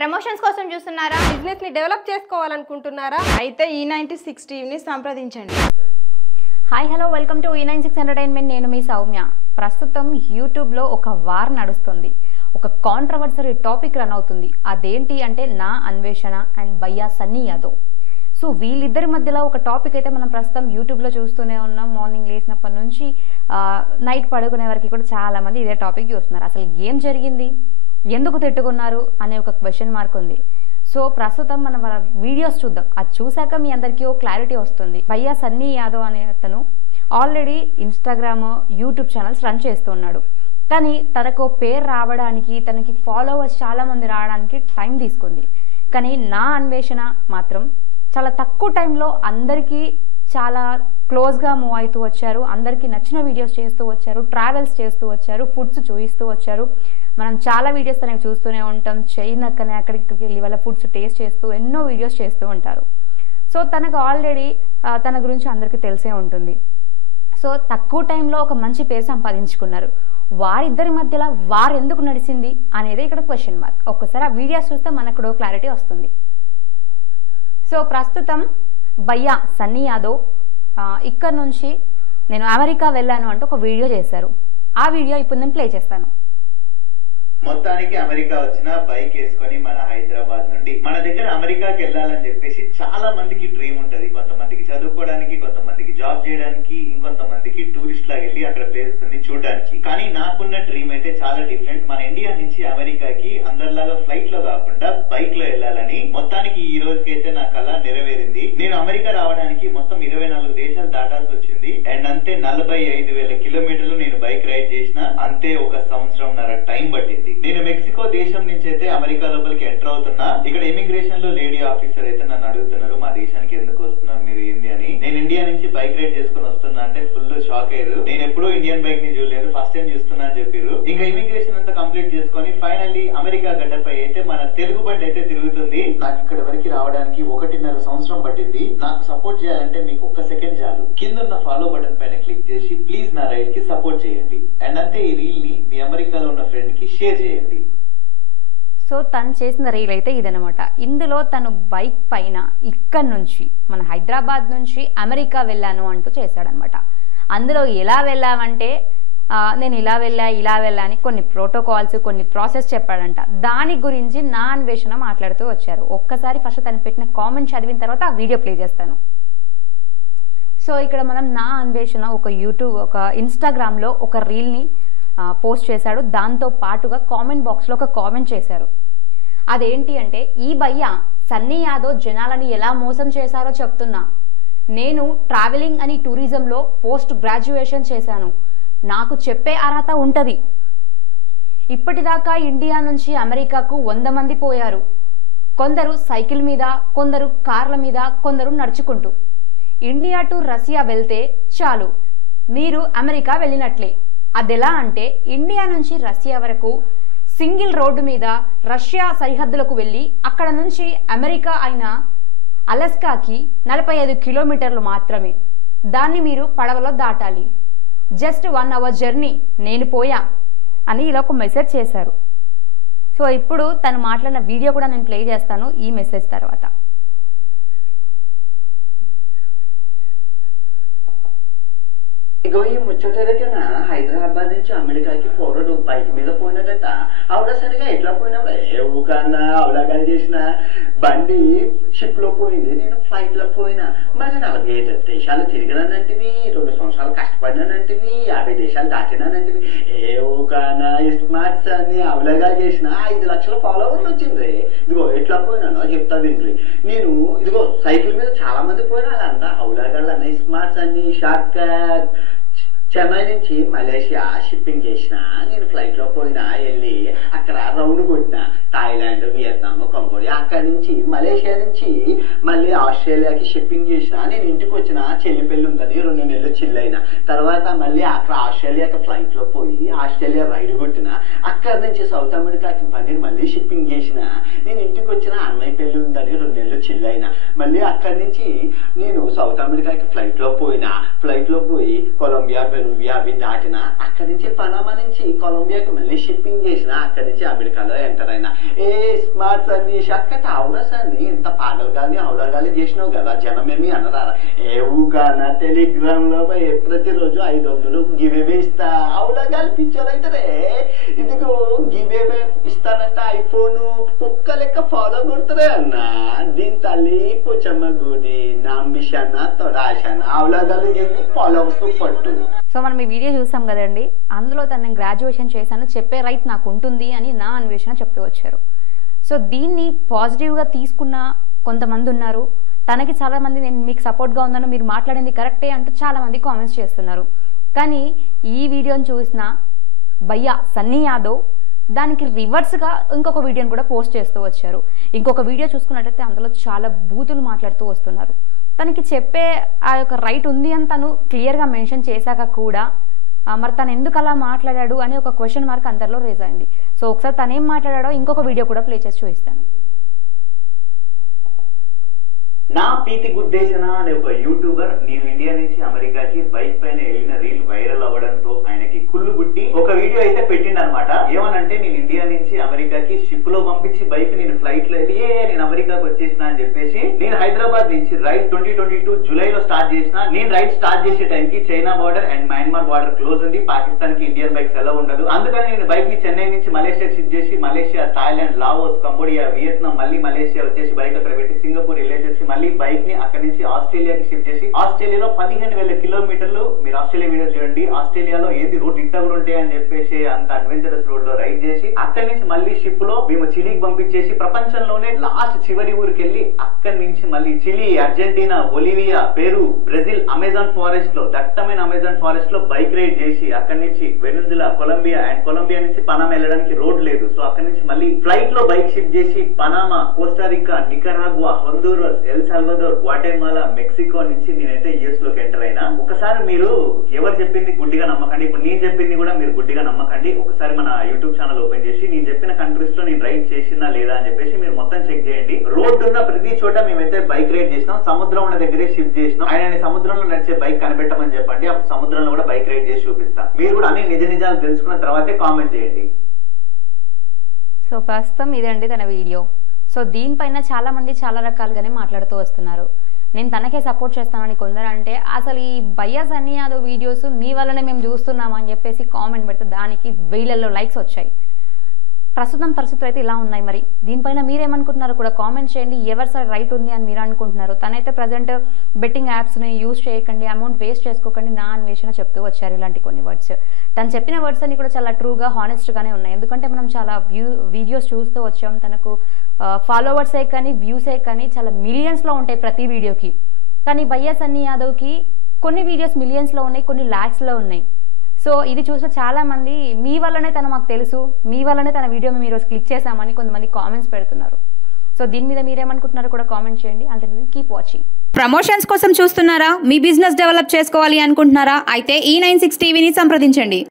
Promotions కోసం చూస్తున్నారా? Business ని డెవలప్ చేసుకోవాలనుకుంటున్నారా? అయితే E96 టీవీని సంప్రదించండి. Hi hello welcome to E96 entertainment. నేను మీ సౌమ్య. ప్రస్తుతం యూట్యూబ్లో ఒక వార్ నడుస్తుంది. ఒక కాంట్రవర్సరీ టాపిక్ రన్ అవుతుంది. అదేంటి అంటే నా అన్వేషణ అండ్ భయ్యా సన్నీ యాదవ్. సో వీళ్ళిద్దరి మధ్యలో ఒక టాపిక్ అయితే మనం ప్రస్తుతం యూట్యూబ్లో చూస్తూనే ఉన్నాం. మార్నింగ్ లేచినప్పటి నుంచి నైట్ పడుకునే వరకు కూడా చాలామంది ఇదే టాపిక్ చూస్తున్నారు. అసలు ఏం జరిగింది, ఎందుకు తిట్టుకున్నారు అనే ఒక క్వశ్చన్ మార్క్ ఉంది. సో ప్రస్తుతం మనం వాళ్ళ వీడియోస్ చూద్దాం. అది చూశాక మీ అందరికీ ఓ క్లారిటీ వస్తుంది. భయ్యా సన్నీ యాదవ్ అనే అతను already Instagram, YouTube channels run చేస్తున్నాడు. కానీ తనకు పేరు రావడానికి, తనకి ఫాలోవర్స్ చాలామంది రావడానికి టైం తీసుకుంది. కానీ నా అన్వేషణ మాత్రం చాలా తక్కువ టైంలో అందరికీ చాలా క్లోజ్గా మూవ్ అవుతూ వచ్చారు. అందరికీ నచ్చిన వీడియోస్ చేస్తూ వచ్చారు, ట్రావెల్స్ చేస్తూ వచ్చారు, ఫుడ్స్ చూపిస్తూ వచ్చారు. మనం చాలా వీడియోస్ తనకి చూస్తూనే ఉంటాం. చైనాకనే అక్కడికి వెళ్ళి వాళ్ళ ఫుడ్స్ టేస్ట్ చేస్తూ ఎన్నో వీడియోస్ చేస్తూ ఉంటారు. సో తనకు ఆల్రెడీ తన గురించి అందరికీ తెలిసే ఉంటుంది. సో తక్కువ టైంలో ఒక మంచి పేరు సంపాదించుకున్నారు. వారిద్దరి మధ్యలో వారెందుకు నడిచింది అనేది ఇక్కడ క్వశ్చన్ మార్క్. ఒక్కసారి ఆ వీడియోస్ చూస్తే మనకు క్లారిటీ వస్తుంది. సో ప్రస్తుతం భయ్యా సన్నీ యాదవ్ ఇక్కడ నుంచి నేను అమెరికా వెళ్ళాను అంటూ ఒక వీడియో చేశారు. ఆ వీడియో ఇప్పుడు నేను ప్లే చేస్తాను. మొత్తానికి అమెరికా వచ్చిన బైక్ వేసుకొని మన హైదరాబాద్ నుండి మన దగ్గర అమెరికాకి వెళ్ళాలని చెప్పేసి చాలా మందికి డ్రీమ్ ఉంటది. కొంతమందికి చదువుకోవడానికి, కొంతమందికి జాబ్ చేయడానికి, ఇంకొంతమందికి టూరిస్ట్ లాగా వెళ్ళి అక్కడ ప్లేసెస్ అన్ని చూడడానికి. కానీ నాకున్న డ్రీమ్ అయితే చాలా డిఫరెంట్. మన ఇండియా నుంచి అమెరికాకి అందరిలాగా ఫ్లైట్ లో కాకుండా బైక్ లో వెళ్ళాలని. మొత్తానికి ఈ రోజుకైతే నా కళ నెరవేరింది. నేను అమెరికా రావడానికి మొత్తం 24 దేశాలు దాటాల్సి వచ్చింది. అండ్ అంతే 45,000 కిలోమీటర్లు నేను బైక్ రైడ్ చేసిన. అంతే ఒక సంవత్సరంన్నర టైం పట్టింది. నేను మెక్సికో దేశం నుంచి అయితే అమెరికా లోపలికి ఎంటర్ అవుతున్నా. ఇక్కడ ఇమిగ్రేషన్ లో లేడీ ఆఫీసర్ అయితే నన్ను అడుగుతున్నారు, మా దేశానికి ఎందుకు వస్తున్నారు మీరు ఏంది అని. నేను ఇండియా నుంచి బైక్ రైడ్ చేసుకుని వస్తున్నా అంటే ఫుల్ షాక్ అయ్యారు. నేను ఎప్పుడూ ఇండియన్ బైక్ ని చూడలేదు, ఫస్ట్ టైం చూస్తున్నా అని చెప్పారు. ఇంకా ఇమిగ్రేషన్ అంతా కంప్లీట్ చేసుకుని ఫైనల్లీ అమెరికా గడ్డపై అయితే మన తెలుగు బండి అయితే తిరుగుతుంది. నాకు ఇక్కడ వరకు రావడానికి 1.5 సంవత్సరం పట్టింది. నాకు సపోర్ట్ చేయాలంటే మీకు 1 సెకండ్ చాలు. కింద ఉన్న ఫాలో బటన్ పైన క్లిక్ చేసి ప్లీజ్ నా రైడ్ కి సపోర్ట్ చేయండి. అండ్ అంతే ఈ రీల్ ని మీ అమెరికాలో ఉన్న ఫ్రెండ్ కి షేర్ చేయండి. సో తను చేసిన రీల్ అయితే ఇదనమాట. ఇందులో తను బైక్ పైన ఇక్కడ నుంచి మన హైదరాబాద్ నుంచి అమెరికా వెళ్ళాను అంటూ చేశాడనమాట. అందులో ఎలా వెళ్ళామంటే నేను ఇలా వెళ్ళా అని కొన్ని ప్రోటోకాల్స్, కొన్ని ప్రాసెస్ చెప్పాడంట. దాని గురించి నా అన్వేషణ మాట్లాడుతూ వచ్చారు. ఒక్కసారి ఫస్ట్ తను పెట్టిన కామెంట్ చదివిన తర్వాత ఆ వీడియో ప్లే చేస్తాను. సో ఇక్కడ మనం నా అన్వేషణ ఒక ఇన్స్టాగ్రామ్లో ఒక రీల్ని పోస్ట్ చేశాడు. దాంతో పాటుగా కామెంట్ బాక్స్లో ఒక కామెంట్ చేశారు. అదేంటి అంటే, ఈ భయ్యా సన్నీ యాదవ్ జనాలని ఎలా మోసం చేశారో చెప్తున్నా. నేను ట్రావెలింగ్ అని టూరిజంలో పోస్ట్ గ్రాడ్యుయేషన్ చేశాను. నాకు చెప్పే అర్హత ఉంటుంది. ఇప్పటిదాకా ఇండియా నుంచి అమెరికాకు 100 మంది పోయారు. కొందరు సైకిల్ మీద, కొందరు కార్ల మీద, కొందరు నడుచుకుంటూ. ఇండియా టు రష్యా వెళ్తే చాలు మీరు అమెరికా వెళ్ళినట్లే. అదెలా అంటే, ఇండియా నుంచి రష్యా వరకు సింగిల్ రోడ్డు మీద రష్యా సరిహద్దులకు వెళ్ళి అక్కడ నుంచి అమెరికా అయిన అలస్కాకి 45 కిలోమీటర్లు మాత్రమే. దాన్ని మీరు పడవలో దాటాలి. Just 1 hour journey. నేను పోయా అని ఇలా ఒక మెసేజ్ చేశారు. సో ఇప్పుడు తను మాట్లాడిన వీడియో కూడా నేను ప్లే చేస్తాను ఈ మెసేజ్ తర్వాత. ఇగో ఈ ముచ్చటరికనా హైదరాబాద్ నుంచి అమెరికాకి పోరడు బైక్ మీద పోయినట. ఆవిడ సరిగా ఎట్లా పోయినావురా? ఏ ఊకన్నా అవలాగాలు చేసిన బండి షిప్ లో పోయింది, నేను ఫ్లైట్ లో పోయినా. మరి 45 దేశాలు తిరిగినానంటివి, 2 సంవత్సరాలు కష్టపడినానంటివి, 50 దేశాలు దాటినానంటివి. ఏ ఊకన్నా స్మార్ట్స్ అని అవలాగాలు చేసిన 5 లక్షల ఫాలోవర్లు వచ్చింది. ఇదిగో ఎట్లా పోయినానో చెప్తా విండ్రి. నేను ఇదిగో సైకిల్ మీద చాలా మంది పోయినా, అదంతా అవలాగాలు అన్న స్మార్ట్స్ అన్ని షార్ట్ కట్. చెన్నై నుంచి మలేషియా షిప్పింగ్ చేసిన. నేను ఫ్లైట్ లో పోయినా, వెళ్ళి అక్కడ రౌండ్ కొట్టిన. Thailand, Vietnam, Cambodia. అక్కడి నుంచి మలేషియా నుంచి మళ్ళీ ఆస్ట్రేలియాకి షిప్పింగ్ చేసిన. నేను ఇంటికి వచ్చిన, చెల్లి పెళ్లి ఉందని 2 నెలలు చిల్లైన. తర్వాత మళ్ళీ అక్కడ ఆస్ట్రేలియాకి ఫ్లైట్ లో పోయి ఆస్ట్రేలియా రైడ్ కొట్టిన. అక్కడి నుంచి సౌత్ అమెరికాకి బండిని మళ్ళీ షిప్పింగ్ చేసిన. నేను ఇంటికి వచ్చిన, అన్నయ్య పెళ్లి ఉందని 2 నెలలు చిల్లైన. మళ్ళీ అక్కడి నుంచి నేను సౌత్ అమెరికాకి ఫ్లైట్ లో పోయినా. ఫ్లైట్ లో పోయి కొలంబియా పెరువియా అవి దాటిన అక్కడి నుంచి పనామా నుంచి కొలంబియాకి మళ్ళీ షిప్పింగ్ చేసిన అక్కడి నుంచి అమెరికాలో ఎంటర్ అయినా స్మార్ట్ సన్నీష్ అక్కడ అవునా సన్ని ఇంత పాగలగాలి అవలగాలి చేసినావు కదా జనమేమి అనరారా ఏవుగానా టెలిగ్రామ్ లో ప్రతిరోజు 500 గివేవే ఇస్తా అవలగాలి పిచ్చోలైతారే ఇదిగో గివేవే ఇస్తానంట ఐఫోన్ కుక్క లెక్క ఫాలో కొడతారే అన్న దీని తల్లి పోచమ్మ గుడి నాంబిషాన తొడాషాన అవలగాలి ఫాలో అవుతూ పట్టు. సో మనం ఈ వీడియో చూసాం కదండి, అందులో తను గ్రాడ్యుయేషన్ చేశాను చెప్పే రైట్ నాకు ఉంటుంది అని నా అన్వేషణ చెప్తూ వచ్చారు. సో దీన్ని పాజిటివ్గా తీసుకున్న కొంతమంది ఉన్నారు. తనకి చాలామంది నేను మీకు సపోర్ట్గా ఉందని మీరు మాట్లాడింది కరెక్టే అంటూ చాలామంది కామెంట్స్ చేస్తున్నారు. కానీ ఈ వీడియోని చూసిన భయ్యా సన్నీ యాదవ్ దానికి రివర్స్గా ఇంకొక వీడియోని కూడా పోస్ట్ చేస్తూ వచ్చారు. ఇంకొక వీడియో చూసుకున్నట్టయితే అందులో చాలా బూతులు మాట్లాడుతూ వస్తున్నారు. తనకి చెప్పే ఆ యొక్క రైట్ ఉంది అని తను క్లియర్గా మెన్షన్ చేశాక కూడా మరి తను ఎందుకు అలా మాట్లాడాడు అని ఒక క్వశ్చన్ మార్క్ అందరిలో రేజ్ అయింది. సో ఒకసారి తను ఏం మాట్లాడాడో ఇంకొక వీడియో కూడా ప్లే చేసి చూపిస్తాను. నా పీతి గుద్దేశన అనే ఒక యూట్యూబర్ నేను ఇండియా నుంచి అమెరికాకి బైక్ పైన వెళ్ళిన రీల్ వైరల్ అవ్వడంతో ఆయనకి కుళ్ళు గుట్టి ఒక వీడియో అయితే పెట్టిండు అనమాట. ఏమనంటే నేను ఇండియా నుంచి అమెరికాకి షిప్ లో పంపించి బైక్ నేను ఫ్లైట్ లో వెళ్ళి నేను అమెరికాకి వచ్చేసిన అని చెప్పేసి నేను హైదరాబాద్ నుంచి రైడ్ 2022 జూలైలో స్టార్ట్ చేసిన. నేను రైడ్ స్టార్ట్ చేసే టైంకి China border and Myanmar border close ఉంది. పాకిస్తాన్ కి ఇండియన్ బైక్స్ ఎలా ఉండదు. అందుకని నేను బైక్ ని చెన్నై నుంచి మలేషియా షిఫ్ట్ చేసి Malaysia, Thailand, Laos, Cambodia, Vietnam, మళ్ళీ మలేషియా వచ్చేసి బైక్ అక్కడ పెట్టి సింగపూర్ వెళ్ళేసి మళ్ళీ బైక్ ని అక్కడి నుంచి ఆస్ట్రేలియాకి షిఫ్ట్ చేసి ఆస్ట్రేలియాలో 15,000 కిలోమీటర్లు మీరు ఆస్ట్రేలియా వీడియోస్ చూడండి. ఆస్ట్రేలియాలో ఏంది రోడ్ ఇట్టా కూడా ఉంటాయి అని చెప్పేసి అంత అడ్వెంచరస్ రోడ్ లో రైడ్ చేసి అక్కడి నుంచి మళ్ళీ షిప్ లో మేము చిలీకి పంపించేసి ప్రపంచంలోనే లాస్ట్ చివరి ఊరికి వెళ్ళి అక్కడి నుంచి మళ్ళీ Chile, Argentina, Bolivia, Peru, Brazil, Amazon forest లో దట్టమైన అమెజాన్ ఫారెస్ట్ లో బైక్ రైడ్ చేసి అక్కడి నుంచి వెనుజులా, కొలంబియా అండ్ కొలంబియా నుంచి పనామా వెళ్ళడానికి రోడ్ లేదు. సో అక్కడి నుంచి మళ్ళీ ఫ్లైట్ లో బైక్ షిఫ్ట్ చేసి Panama, Costa Rica, Nicaragua, Honduras, El Salvador, Guatemala, Mexico నుంచి నేనైతే యుఎస్ లోకి ఎంటర్ అయినా. ఒకసారి మీరు ఎవరు చెప్పింది గుడ్డిగా నమ్మకండి. ఇప్పుడు నేను చెప్పింది కూడా మీరు గుడ్డిగా నమ్మకండి. ఒకసారి మన యూట్యూబ్ ఛానల్ ఓపెన్ చేసి నేను చెప్పిన కంట్రీస్ లో నేను రైడ్ చేసినా లేదా అని చెప్పేసి మీరు మొత్తం చెక్ చేయండి. రోడ్డు ఉన్న ప్రతి చోట మేమైతే బైక్ రైడ్ చేసినాం. సముద్రం ఉన్న దగ్గరే షిఫ్ట్ చేసినాం. ఆయన సముద్రంలో నడిచే బైక్ కనిపెట్టమని చెప్పండి, అప్పుడు సముద్రంలో కూడా బైక్ రైడ్ చేసి చూపిస్తా. మీరు కూడా అన్ని నిజ నిజాలు తెలుసుకున్న తర్వాతే కామెంట్ చేయండి. సో ప్రస్తుతం ఇదండి తన వీడియో. సో దీనిపైన చాలా మంది చాలా రకాలుగానే మాట్లాడుతూ వస్తున్నారు. నేను తనకే సపోర్ట్ చేస్తానని కొందరంటే అసలు ఈ భయ్యా సన్నీ యాదవ్ వీడియోస్ మీ వల్లనే మేము చూస్తున్నామని చెప్పేసి కామెంట్ పెడితే దానికి 1000 లైక్స్ వచ్చాయి. ప్రస్తుతం పరిస్థితులు అయితే ఇలా ఉన్నాయి. మరి దీనిపైన మీరేమనుకుంటున్నారో కూడా కామెంట్ చేయండి. ఎవరి సైడ్ రైట్ ఉంది అని మీరు అనుకుంటున్నారు. తనైతే ప్రజెంట్ బెట్టింగ్ యాప్స్ని యూజ్ చేయకండి, అమౌంట్ వేస్ట్ చేసుకోకండి నా అన్వేషణ చెప్తూ వచ్చారు. ఇలాంటి కొన్ని వర్డ్స్ తను చెప్పిన వర్డ్స్ అన్ని కూడా చాలా ట్రూగా, హానెస్ట్గానే ఉన్నాయి. ఎందుకంటే మనం చాలా వీడియోస్ చూస్తూ వచ్చాం. తనకు ఫాలోవర్సే కానీ వ్యూసే కానీ చాలా మిలియన్స్లో ఉంటాయి ప్రతి వీడియోకి. కానీ భయ్యా సన్నీ యాదవ్కి కొన్ని వీడియోస్ మిలియన్స్లో ఉన్నాయి, కొన్ని ల్యాక్స్లో ఉన్నాయి. సో ఇది చూస్తే చాలా మంది మీ వల్లనే తను మాకు తెలుసు, మీ వల్లనే తన వీడియో మేము ఈరోజు క్లిక్ చేసామని కొంతమంది కామెంట్స్ పెడుతున్నారు. సో దీని మీద మీరేమనుకుంటున్నారో కూడా కామెంట్ చేయండి. అంతే, కీప్ వాచింగ్. ప్రమోషన్స్ కోసం చూస్తున్నారా? మీ బిజినెస్ డెవలప్ చేసుకోవాలి అనుకుంటున్నారా? అయితే E96 టీవీని సంప్రదించండి.